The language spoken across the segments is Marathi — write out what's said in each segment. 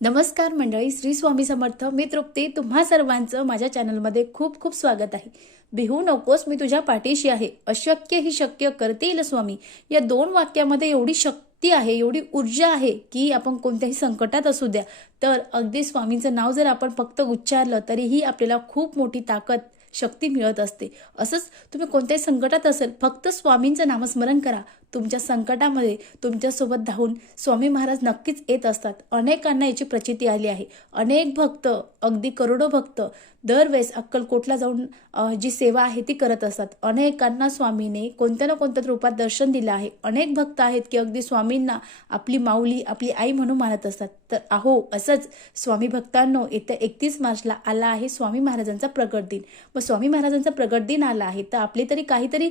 नमस्कार मंडळी श्री स्वामी समर्थ मी तृप्ती. तुम्हा सर्वांचं माझ्या चॅनलमध्ये खूप खूप स्वागत आहे. बिहू नकोस मी तुझ्या पाठीशी आहे. अशक्य ही शक्य करतील स्वामी. या दोन वाक्यामध्ये एवढी शक्ती आहे एवढी ऊर्जा आहे की आपण कोणत्याही संकटात असू द्या. तर अगदी स्वामींचं नाव जर आपण फक्त उच्चारलं तरीही आपल्याला खूप मोठी ताकद शक्ती मिळत असते. असंच तुम्ही कोणत्याही संकटात असेल फक्त स्वामींचं नामस्मरण करा. तुमच्या संकटामध्ये तुमच्यासोबत धावून स्वामी महाराज नक्कीच येत असतात. अनेकांना याची प्रचिती आली आहे. अनेक भक्त अगदी करोडो भक्त दरवेळेस अक्कलकोटला जाऊन जी सेवा आहे ती करत असतात. अनेकांना स्वामीने कोणत्या ना कोणत्या रूपात दर्शन दिलं आहे. अनेक भक्त आहेत की अगदी स्वामींना आपली माऊली आपली आई म्हणून मानत असतात. तर अहो असंच स्वामी भक्तांनो येत्या एकतीस मार्चला आला आहे स्वामी महाराजांचा प्रगट दिन. मग स्वामी महाराजांचा प्रगट दिन आला आहे तर आपली तरी काहीतरी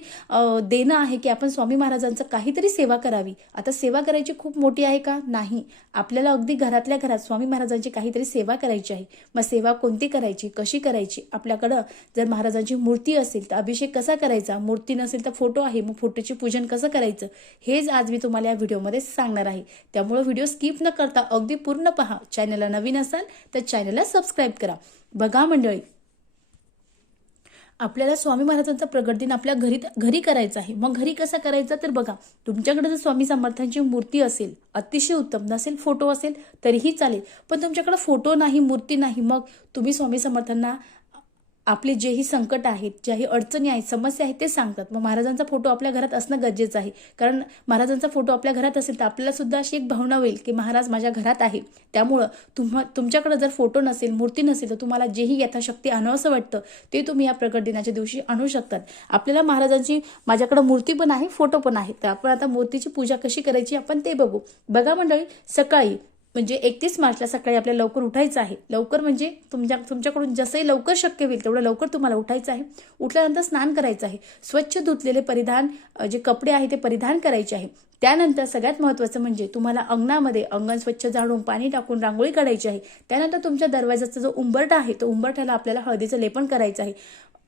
देणं आहे की आपण स्वामी महाराजांचं काहीतरी सेवा करावी. आता सेवा करायची खूप मोठी आहे का? नाही. आपल्याला अगदी घरातल्या घरात स्वामी महाराजांची काहीतरी सेवा करायची आहे. मग सेवा कोणती करायची? कशी करायची? आपल्याकडं जर महाराजांची मूर्ती असेल तर अभिषेक कसा करायचा? मूर्ती नसेल तर फोटो आहे. मग फोटोचे पूजन कसं करायचं? हेच आज मी तुम्हाला या व्हिडिओमध्ये सांगणार आहे. त्यामुळे व्हिडिओ स्किप न करता अगदी पूर्ण पहा. चॅनलला नवीन असाल तर चॅनलला सबस्क्राईब करा. बघा मंडळी आपल्याला स्वामी महाराजांचा प्रगट दिन आपल्या घरी घरी करायचा आहे. मग घरी कसा करायचा तर बघा तुमच्याकडे जर स्वामी समर्थांची मूर्ती असेल अतिशय उत्तम नसेल फोटो असेल तरीही चालेल. पण तुमच्याकडे फोटो नाही मूर्ती नाही मग तुम्ही स्वामी समर्थांना आपले जेही संकट आहेत ज्याही अडचणी आहेत समस्या आहेत ते सांगतात. मग महाराजांचा फोटो आपल्या घरात असणं गरजेचं आहे. कारण महाराजांचा फोटो आपल्या घरात असेल तर आपल्याला सुद्धा अशी एक भावना होईल की महाराज माझ्या घरात आहे. त्यामुळं तुम्हा तुमच्याकडे जर फोटो नसेल मूर्ती नसेल तर तुम्हाला जेही यथाशक्ती आणावंसं वाटतं ते तुम्ही या प्रकट दिनाच्या दिवशी आणू शकतात. आपल्याला महाराजांची माझ्याकडे मूर्ती पण आहे फोटो पण आहे. तर आपण आता मूर्तीची पूजा कशी करायची आपण ते बघू. बघा मंडळी सकाळी म्हणजे एकतीस मार्चला सकाळी आपल्याला लवकर उठायचं आहे. लवकर म्हणजे तुमच्या तुमच्याकडून जसंही लवकर शक्य होईल तेवढं लवकर तुम्हाला उठायचं आहे. उठल्यानंतर स्नान करायचं आहे. स्वच्छ धुतलेले परिधान जे कपडे आहे ते परिधान करायचे आहे. त्यानंतर सगळ्यात महत्त्वाचं म्हणजे तुम्हाला अंगणामध्ये अंगण स्वच्छ झाडून पाणी टाकून रांगोळी काढायची आहे. त्यानंतर तुमच्या दरवाजाचा जो उंबरठा आहे तो उंबरठ्याला आपल्याला हळदीचं लेपन करायचं आहे.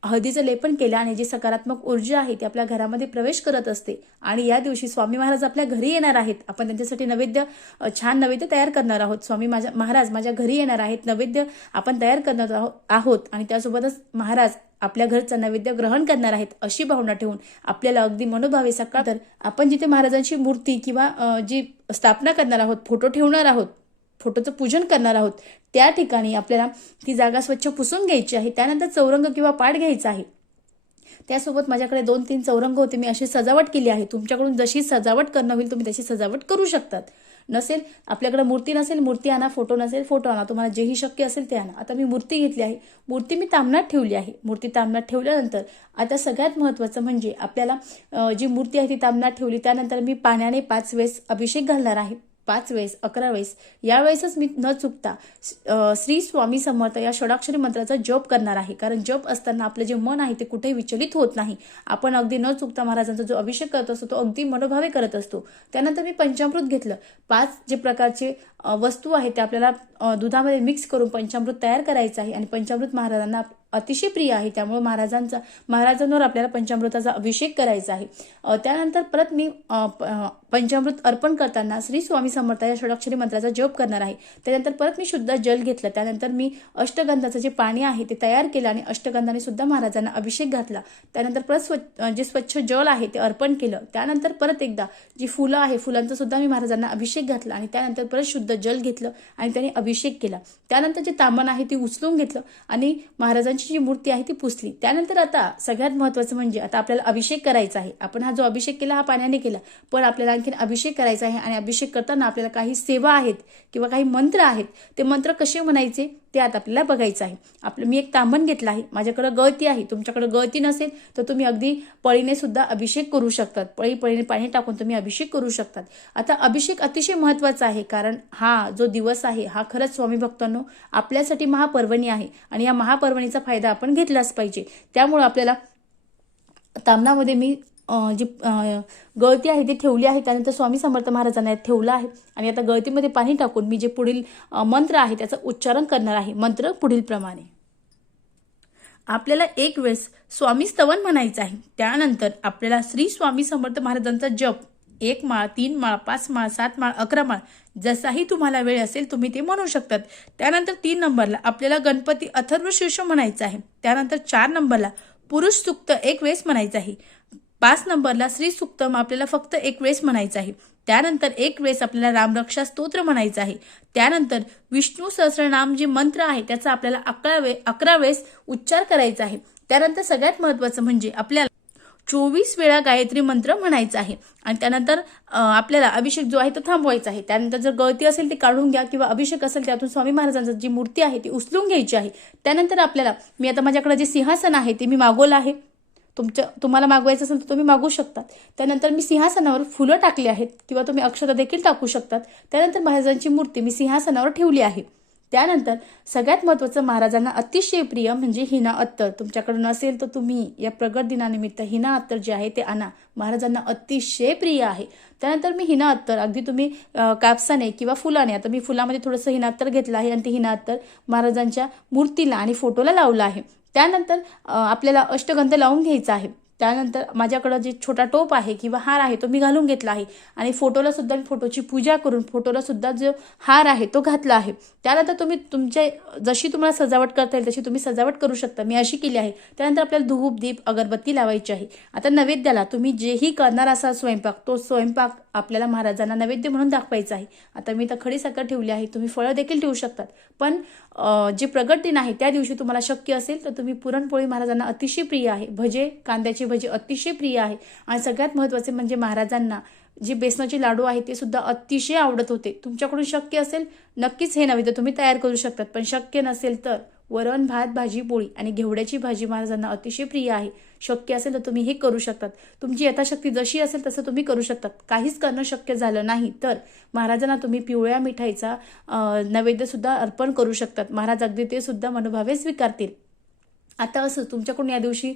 हळदीचं लेपन केल्याने जी सकारात्मक ऊर्जा आहे ती आपल्या घरामध्ये प्रवेश करत असते. आणि या दिवशी स्वामी महाराज आपल्या घरी येणार आहेत. आपण त्यांच्यासाठी नैवेद्य छान नैवेद्य तयार करणार आहोत. स्वामी माझ्या महाराज माझ्या घरी येणार आहेत. नैवेद्य आपण तयार करणार आहो- आहोत. आणि त्यासोबतच महाराज आपल्या घरचं नैवेद्य ग्रहण करणार आहेत अशी भावना ठेवून आपल्याला अगदी मनोभावे सकाळ तर आपण जिथे महाराजांची मूर्ती किंवा जी स्थापना करणार आहोत फोटो ठेवणार आहोत फोटोचं पूजन करणार आहोत. त्या ठिकाणी आपल्याला ती जागा स्वच्छ पुसून घ्यायची आहे. त्यानंतर चौरंग किंवा पाठ घ्यायचा आहे. त्यासोबत माझ्याकडे दोन तीन चौरंग होते. मी अशी सजावट केली आहे. तुमच्याकडून जशी सजावट करणं होईल तुम्ही तशी सजावट करू शकतात. नसेल आपल्याकडे मूर्ती नसेल मूर्ती आणा फोटो नसेल फोटो आणा. तुम्हाला जेही शक्य असेल ते आणा. आता मी मूर्ती घेतली आहे. मूर्ती मी तामणात ठेवली आहे. मूर्ती तामणात ठेवल्यानंतर आता सगळ्यात महत्त्वाचं म्हणजे आपल्याला जी मूर्ती आहे ती तामणात ठेवली त्यानंतर मी पाण्याने पाच वेळेस अभिषेक घालणार आहे. पाच वेळेस अकरा वेळेस. यावेळेसच मी न चुकता श्री स्वामी समर्थ या षडाक्षरी मंत्राचा जप करणार आहे. कारण जप असताना आपलं जे मन आहे ते कुठेही विचलित होत नाही. आपण अगदी न चुकता महाराजांचा जो अभिषेक करत असतो तो अगदी मनोभावे करत असतो. त्यानंतर मी पंचामृत घेतलं. पाच जे प्रकारचे वस्तू आहे त्या आपल्याला दुधामध्ये मिक्स करून पंचामृत तयार करायचं आहे. आणि पंचामृत महाराजांना अतिशय प्रिय आहे. त्यामुळे महाराजांचा महाराजांवर आपल्याला पंचामृताचा अभिषेक करायचा आहे. त्यानंतर परत मी प- पंचामृत अर्पण करताना श्री स्वामी समर्थ या षडाक्षरी मंत्राचा जप करणार आहे. त्यानंतर परत मी शुद्ध जल घेतलं. त्यानंतर मी अष्टगंधाचं जे पाणी आहे ते तयार केलं आणि अष्टगंधाने सुद्धा महाराजांना अभिषेक घातला. त्यानंतर परत स्वच्छ जे स्वच्छ जल आहे ते अर्पण केलं. त्यानंतर परत एकदा जी फुलं आहे फुलांचा सुद्धा मी महाराजांना अभिषेक घातला आणि त्यानंतर परत शुद्ध जल घेतलं आणि त्याने अभिषेक केला. त्यानंतर जे तांबण आहे ती उचलून घेतलं आणि महाराजांची जी मूर्ती आहे ती पुसली. त्यानंतर आता सगळ्यात महत्वाचं म्हणजे आता आपल्याला अभिषेक करायचा आहे. आपण हा जो अभिषेक केला हा पाण्याने केला. पण आपल्याला आणखीन अभिषेक करायचा आहे आणि अभिषेक करताना आपल्याला काही सेवा आहेत किंवा काही मंत्र आहेत ते मंत्र कसे म्हणायचे? ते आता आपल्याला बघायचं आहे. आपलं मी एक तांबण घेतलं आहे. माझ्याकडं गळती आहे. तुमच्याकडं गळती नसेल तर तुम्ही अगदी पळीने सुद्धा अभिषेक करू शकतात. पळी पळीने पाणी टाकून तुम्ही अभिषेक करू शकतात. आता अभिषेक अतिशय महत्त्वाचा आहे कारण हा जो दिवस आहे हा खरंच स्वामी भक्तांनो आपल्यासाठी महापर्वणी आहे. आणि या महापर्वणीचा फायदा आपण घेतलाच पाहिजे. त्यामुळं आपल्याला तामणामध्ये मी जी गळती आहे ती ठेवली आहे त्यानंतर स्वामी समर्थ महाराजांना ठेवलं आहे. आणि आता गळतीमध्ये पाणी टाकून मी जे पुढील मंत्र आहे त्याचं उच्चारण करणार आहे. मंत्र पुढील प्रमाणे. आपल्याला एक वेळेस स्वामी स्तवन म्हणायचं आहे. त्यानंतर आपल्याला श्री स्वामी समर्थ महाराजांचा जप. एक माळ तीन माळ पाच माळ सात माळ अकरा माळ. जसाही तुम्हाला वेळ असेल तुम्ही ते म्हणू शकतात. त्यानंतर तीन नंबरला आपल्याला गणपती अथर्व शीर्ष म्हणायचं आहे. त्यानंतर चार नंबरला पुरुष सुक्त एक वेळेस म्हणायचं आहे. पाच नंबरला श्री सुक्तम आपल्याला फक्त एक वेळेस म्हणायचं आहे. त्यानंतर एक वेळेस आपल्याला रामरक्षा स्तोत्र म्हणायचं आहे. त्यानंतर विष्णू सहस्रनाम जे मंत्र आहे त्याचा आपल्याला अकरा वे अकरा वेळेस उच्चार करायचा आहे. त्यानंतर सगळ्यात महत्त्वाचं म्हणजे आपल्याला चोवीस वेळा गायत्री मंत्र म्हणायचा आहे. आणि त्यानंतर आपल्याला अभिषेक जो आहे तो थांबवायचा आहे. त्यानंतर जर गळती असेल ती काढून घ्या किंवा अभिषेक असेल त्यातून स्वामी महाराजांची जी मूर्ती आहे ती उचलून घ्यायची आहे. त्यानंतर आपल्याला मी आता माझ्याकडे जे सिंहासन आहे ते मी मागवलं आहे. तुमच्या तुम्हाला मागवायचं असेल तर तुम्ही मागवू शकतात. त्यानंतर मी सिंहासनावर फुलं टाकली आहेत किंवा तुम्ही अक्षता देखील टाकू शकतात. त्यानंतर महाराजांची मूर्ती मी सिंहासनावर ठेवली आहे. त्यानंतर सगळ्यात महत्त्वाचं महाराजांना अतिशय प्रिय म्हणजे हिना अत्तर. तुमच्याकडून नसेल तर तुम्ही या प्रगट दिनानिमित्त हिना अत्तर जे आहे ते आणा. महाराजांना अतिशय प्रिय आहे. त्यानंतर मी हिना अत्तर. अगदी तुम्ही कापसाने किंवा फुलाने आता मी फुलामध्ये थोडंसं हिना अत्तर घेतलं आहे आणि ते हिना अत्तर महाराजांच्या मूर्तीला आणि फोटोला लावलं आहे. त्यानंतर आपल्याला अष्टगंध लावून घ्यायचा आहे. त्यानंतर माझ्याकडं जे छोटा टोप आहे किंवा हार आहे तो मी घालून घेतला आहे. आणि फोटोला सुद्धा मी फोटोची पूजा करून फोटोला सुद्धा जो हार आहे तो घातला आहे. त्यानंतर तुम्ही तुमच्या जशी तुम्हाला सजावट करता येईल तशी तुम्ही सजावट करू शकता. मी अशी केली आहे. त्यानंतर आपल्याला धूप दीप अगरबत्ती लावायची आहे. आता नैवेद्याला तुम्ही जेही करणार असाल स्वयंपाक तो स्वयंपाक आपल्याला महाराजांना नैवेद्य म्हणून दाखवायचं आहे. आता मी तर खडी साखर ठेवली आहे तुम्ही फळं देखील ठेवू शकतात. पण जे प्रगट दिन आहे त्या दिवशी तुम्हाला शक्य असेल तर तुम्ही पुरणपोळी महाराजांना अतिशय प्रिय आहे. भजे कांद्याची भजी अतिशय प्रिय आहे. आणि सगळ्यात महत्त्वाचे म्हणजे महाराजांना जे बेसनाचे लाडू आहे ते सुद्धा अतिशय आवडत होते. तुमच्याकडून शक्य असेल नक्कीच हे नैवेद्य तुम्ही तयार करू शकतात. पण शक्य नसेल तर वरण भात भाजी पोळी आणि घेवड्याची भाजी महाराजांना अतिशय प्रिय आहे. शक्य असेल तर तुम्ही हे करू शकतात. तुमची यथाशक्ती जशी असेल तसं तुम्ही करू शकतात. काहीच करणं शक्य झालं नाही तर महाराजांना तुम्ही पिवळ्या मिठाईचा नैवेद्यसुद्धा नैवेद्य सुद्धा अर्पण करू शकतात. महाराज अगदी ते सुद्धा मनोभावे स्वीकारतील. आता असं तुमच्याकडून या दिवशी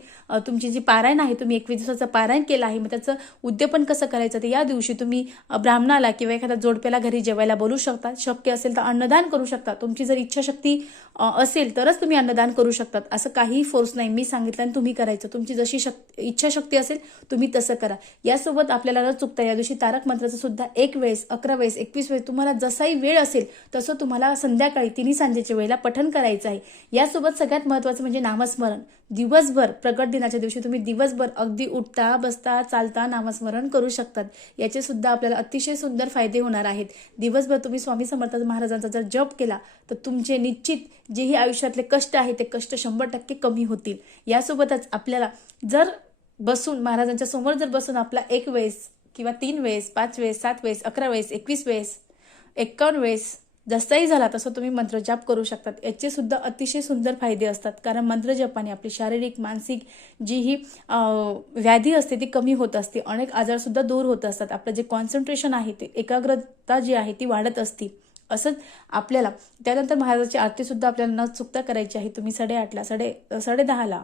तुमची जी पारायण आहे तुम्ही एकवीस दिवसाचं पारायण केलं आहे मग त्याचं उद्यापन कसं करायचं? तर या दिवशी तुम्ही ब्राह्मणाला किंवा एखाद्या जोडप्याला घरी जेवायला बोलू शकता. शक्य असेल तर अन्नदान करू शकता. तुमची जर इच्छाशक्ती असेल तरच तुम्ही अन्नदान करू शकतात. असं काहीही फोर्स नाही. मी सांगितलं आणि तुम्ही करायचं. तुमची जशी शक् इच्छाशक्ती असेल तुम्ही तसं करा. यासोबत आपल्याला न चुकता या दिवशी तारक मंत्राचं सुद्धा एक वेळेस अकरा वेळेस एकवीस वेळेस तुम्हाला जसाही वेळ असेल तसं तुम्हाला संध्याकाळी तिन्ही सांजेच्या वेळेला पठण करायचं आहे. यासोबत सगळ्यात महत्त्वाचं म्हणजे नामस्मरण. दिवसभर प्रगट दिनाच्या दिवशी तुम्ही दिवसभर अगदी उठता बसता चालता नामस्मरण करू शकतात. याचे सुद्धा आपल्याला अतिशय सुंदर फायदे होणार आहेत. दिवसभर तुम्ही स्वामी समर्थ महाराजांचा जर जप केला तर तुमचे निश्चित जेही आयुष्यातले कष्ट आहे ते कष्ट शंभर टक्के कमी होतील. यासोबतच आपल्याला जर बसून महाराजांच्या समोर जर बसून आपला एक वेळेस किंवा तीन वेळेस पाच वेळेस सात वेळेस अकरा वेळेस एकवीस वेळेस एक्कावन्न वेळेस जसाही झाला तसं तुम्ही मंत्रजाप करू शकतात. याचे सुद्धा अतिशय सुंदर फायदे असतात. कारण मंत्रजपाने आपली शारीरिक मानसिक जी ही व्याधी असते ती कमी होत असते. अनेक आजारसुद्धा दूर होत असतात. आपलं जे कॉन्सन्ट्रेशन आहे ते एकाग्रता जी आहे ती वाढत असते. असंच आपल्याला त्यानंतर महाराजाची आरतीसुद्धा आपल्याला न चुकता करायची आहे. तुम्ही साडेआठला साडे साडेदहाला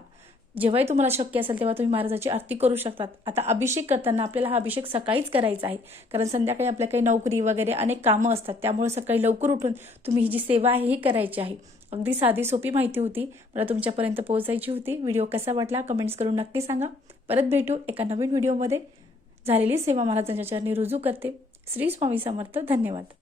जेव्हाही तुम्हाला शक्य असेल तेव्हा तुम्ही महाराजाची आरती करू शकतात. आता अभिषेक करताना आपल्याला हा अभिषेक सकाळीच करायचा आहे. कारण संध्याकाळी आपल्या काही नोकरी वगैरे अनेक कामं असतात. त्यामुळे सकाळी लवकर उठून तुम्ही ही जी सेवा आहे ही करायची आहे. अगदी साधी सोपी माहिती होती. मला तुमच्यापर्यंत पोहोचायची होती. व्हिडिओ कसा वाटला कमेंट्स करून नक्की सांगा. परत भेटू एका नवीन व्हिडिओमध्ये. झालेली सेवा महाराजांच्या चरणी रुजू करते. श्री स्वामी समर्थ. धन्यवाद.